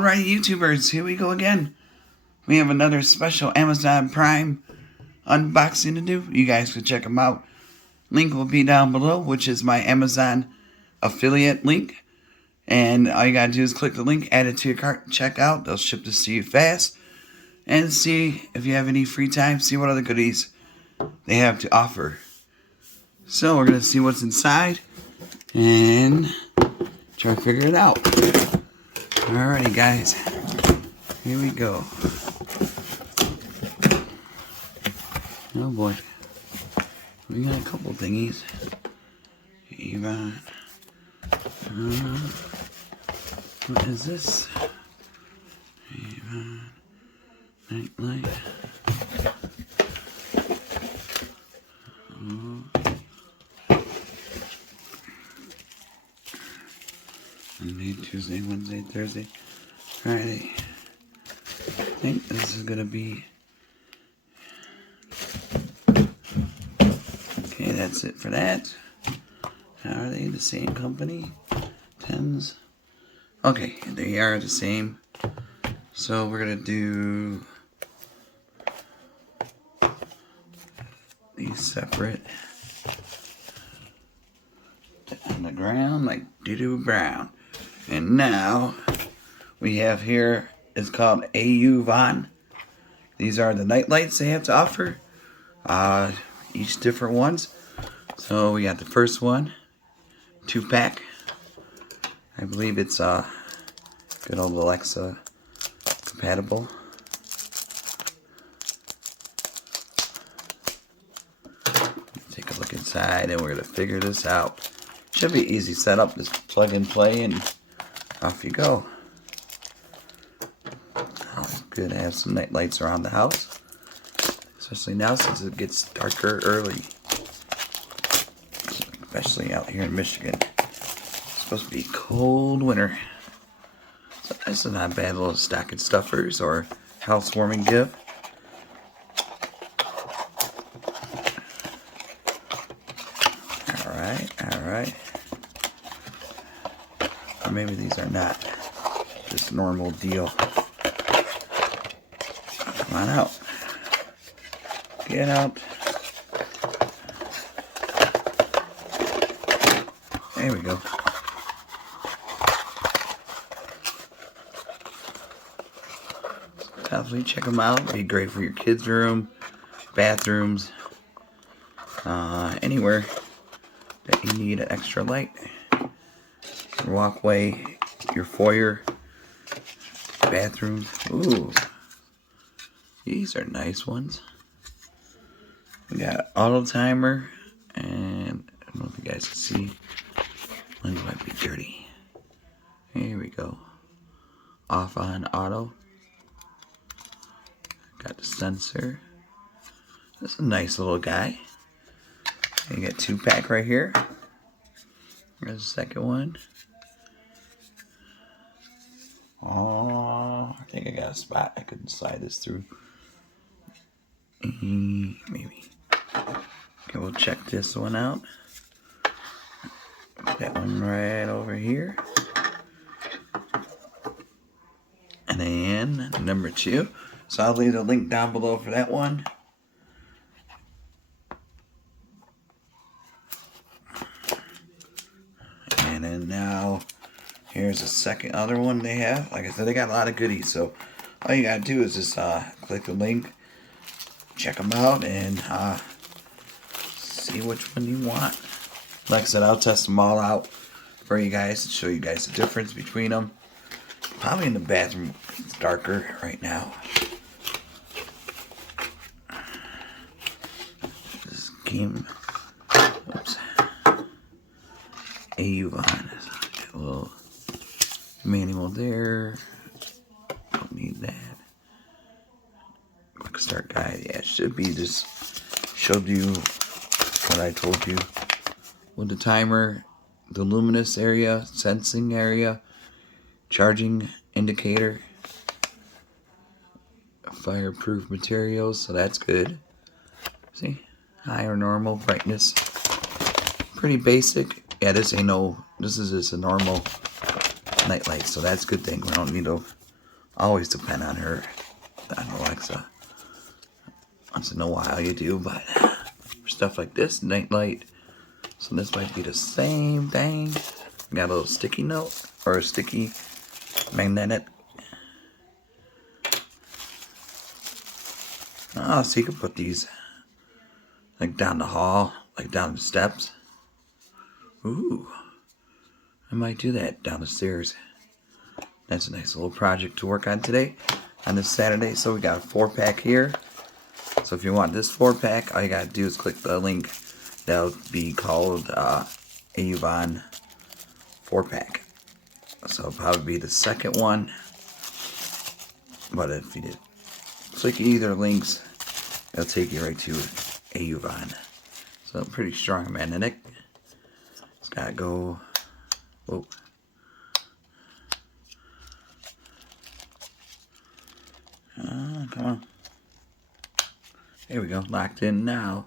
Alright, YouTubers, here we go again. We have another special Amazon Prime unboxing to do. You guys can check them out. Link will be down below, which is my Amazon affiliate link. And all you gotta do is click the link, add it to your cart, check out. They'll ship this to you fast. And see if you have any free time, see what other goodies they have to offer. So we're gonna see what's inside and try to figure it out. Alrighty, guys, here we go. Oh boy, we got a couple thingies. Auvon. What is this? Auvon. Nightlight. Monday, Tuesday, Wednesday, Thursday, Friday. I think this is gonna be. Okay, that's it for that. Are they the same company? Tens. Okay, they are the same. So we're gonna do these separate on the ground like doo-doo brown. And now we have here, it's called Auvon. These are the night lights they have to offer. Each different ones. So we got the first one, 2-pack. I believe it's good old Alexa compatible. Take a look inside and we're gonna figure this out. Should be easy setup, just plug and play and off you go. Always good to have some night lights around the house, especially now since it gets darker early, especially out here in Michigan. It's supposed to be a cold winter, so this is not a bad little stocking stuffers or housewarming gift. Alright. Or maybe these are not just normal deal. Come on out. Get out. There we go. Definitely check them out. Be great for your kids' room, bathrooms, anywhere that you need an extra light. Your walkway, your foyer, bathrooms. Ooh, these are nice ones. We got auto timer, and I don't know if you guys can see. Mine might be dirty. Here we go. Off on auto. Got the sensor. This is a nice little guy. You got 2-pack right here. There's the second one. Oh, I think I got a spot I could slide this through. Maybe. Okay, we'll check this one out. That one right over here. And then number 2. So I'll leave the link down below for that one. And then now, here's the second other one they have. Like I said, they got a lot of goodies. So all you gotta do is just click the link, check them out, and see which one you want. Like I said, I'll test them all out for you guys to show you guys the difference between them. Probably in the bathroom, it's darker right now. This game, oops. Auvon. A little manual there. Don't need that. Quick start guide. Yeah, it should be just showed you what I told you with the timer, the luminous area, sensing area, charging indicator, fireproof materials, so that's good. See, high or normal brightness, pretty basic. Yeah, this is just a normal nightlight, so that's a good thing. We don't need to always depend on her, on Alexa. Once in a while you do, but for stuff like this, Nightlight, so this might be the same thing. Got a little sticky note, or a sticky magnetic. Oh, so you can put these like down the hall, like down the steps. Ooh, I might do that down the stairs. That's a nice little project to work on today, on this Saturday. So we got a 4-pack here. So if you want this 4-pack, all you gotta do is click the link. That'll be called Auvon 4-pack. So it'll probably be the second one. But if you did click either links, it'll take you right to Auvon. So pretty strong magnetic. It's gotta go. Whoa. Come on. There we go. Locked in now.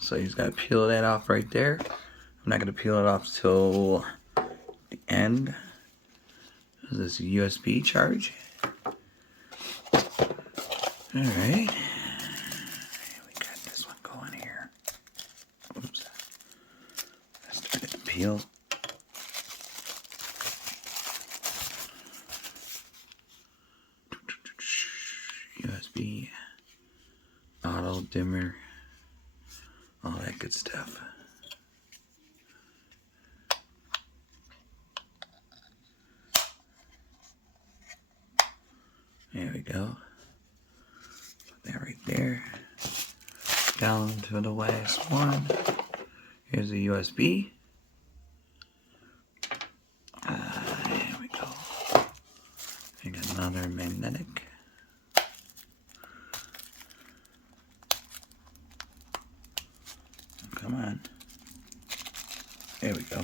So you just gotta peel that off right there. I'm not gonna peel it off till the end. Is this a USB charge? Alright. We got this one going here. Oops. I started to peel. USB, auto dimmer, all that good stuff. There we go. Put that right there. Down to the last one. Here's the USB. There we go. I got another magnetic. Come on. There we go.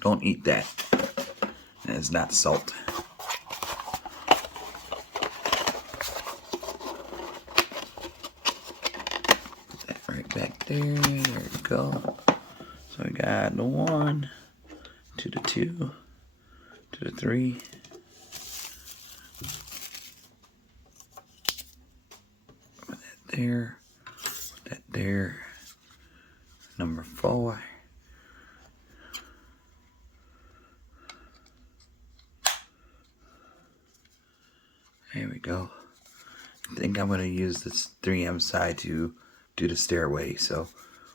Don't eat that. That is not salt. Put that right back there. There we go. So we got the 1 to the 2 to the 3. Put that there. Put that there. Number 4. There we go. I think I'm going to use this 3M side to do the stairway. So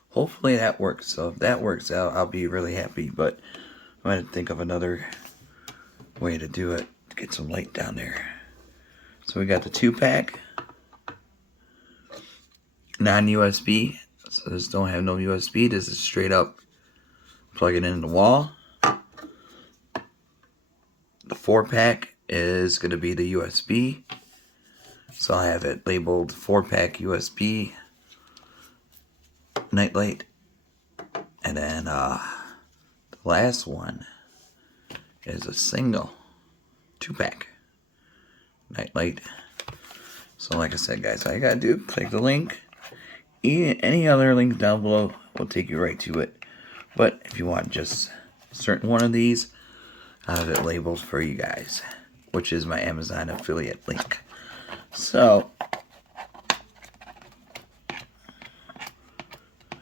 hopefully that works. So if that works out, I'll be really happy. But I'm going to think of another way to do it. To get some light down there. So we got the 2-pack. Non-USB. So this don't have no USB. This is straight up plug it in the wall. The 4-pack is going to be the USB. So I have it labeled 4-pack USB Nightlight. And then the last one is a single 2-pack Nightlight. So like I said, guys, all you gotta do, click the link. Any other link down below will take you right to it. But if you want just a certain one of these, I have it labeled for you guys, which is my Amazon affiliate link. So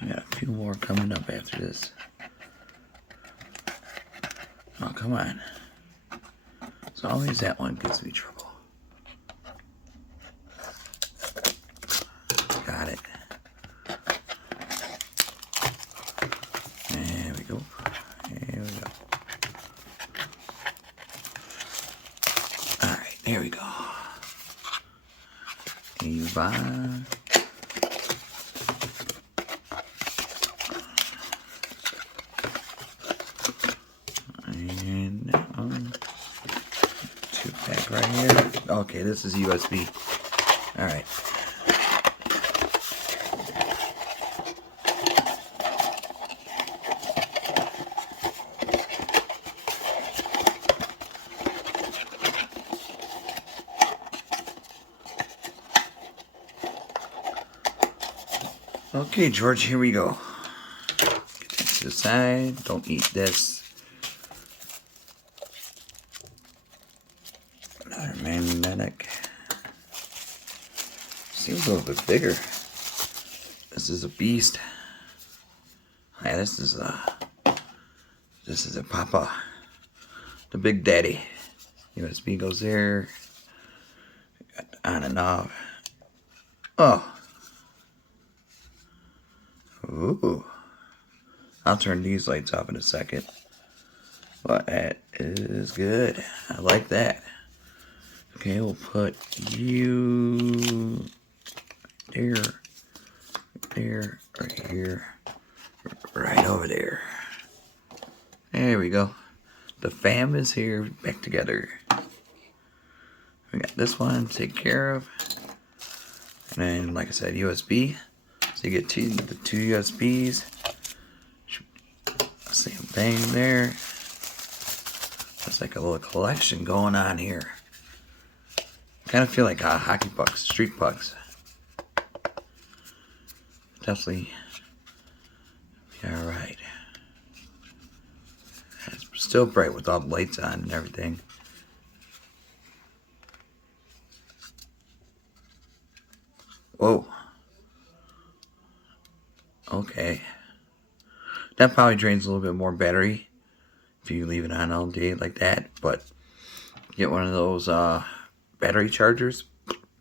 I got a few more coming up after this. Oh, come on. It's always that one gives me trouble. Got it. There we go. There we go. Alright, there we go. Auvon. And 2-pack right here. Okay, this is USB. Alright. Okay, George, here we go. Get that to the side. Don't eat this. Another magnetic. Seems a little bit bigger. This is a beast. Yeah, this is a Papa. The Big Daddy. USB goes there. Got the on and off. Oh. Ooh. I'll turn these lights off in a second. But that is good. I like that. Okay, we'll put you there, right here, right over there. There we go. The fam is here, back together. We got this one to take care of. And then, like I said, USB. So you get the two USBs. Same thing there. It's like a little collection going on here. Kind of feel like hockey pucks, street pucks. Definitely be alright. It's still bright with all the lights on and everything. Whoa. Okay. That probably drains a little bit more battery if you leave it on all day like that. But get one of those battery chargers,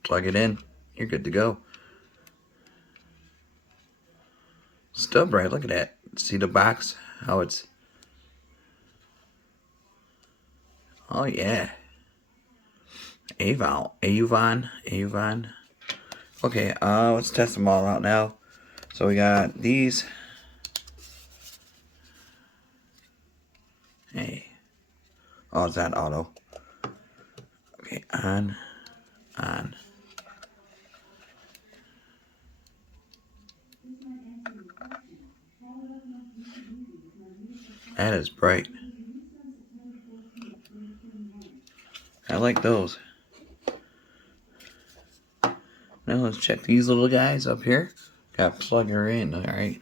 plug it in, you're good to go. Still bright, look at that. See the box? How it's... Oh yeah. Auvon. Okay, let's test them all out now. So we got these. Hey. Oh, it's not auto. Okay, on. That is bright. I like those. Now let's check these little guys up here. Got to plug her in, alright.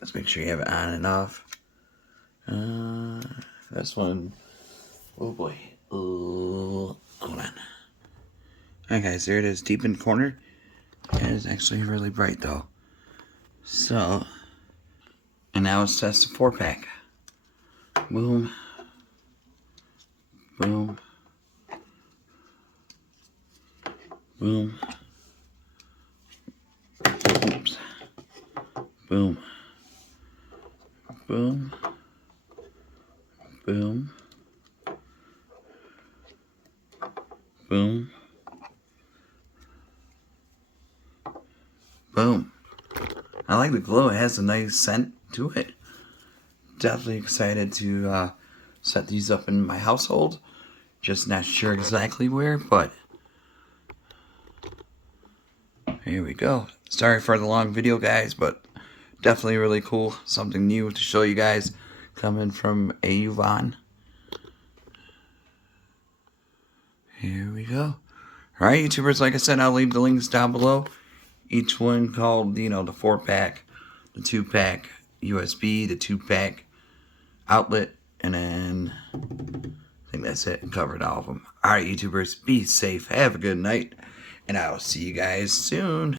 Let's make sure you have it on and off. This one, oh boy. Hold on. Alright guys, there it is, deep in the corner. It is actually really bright though. So, and now let's test the 4-pack. Boom. Boom. Boom. Oops. Boom. Boom. Boom. Boom. Boom. I like the glow. It has a nice scent to it. Definitely excited to set these up in my household. Just not sure exactly where, but here we go. Sorry for the long video, guys, but definitely really cool. Something new to show you guys coming from Auvon. Here we go. Alright, YouTubers, like I said, I'll leave the links down below. Each one called, the 4-pack, the 2-pack USB, the 2-pack outlet, and then I think that's it. Covered all of them. Alright, YouTubers, be safe. Have a good night. And I will see you guys soon.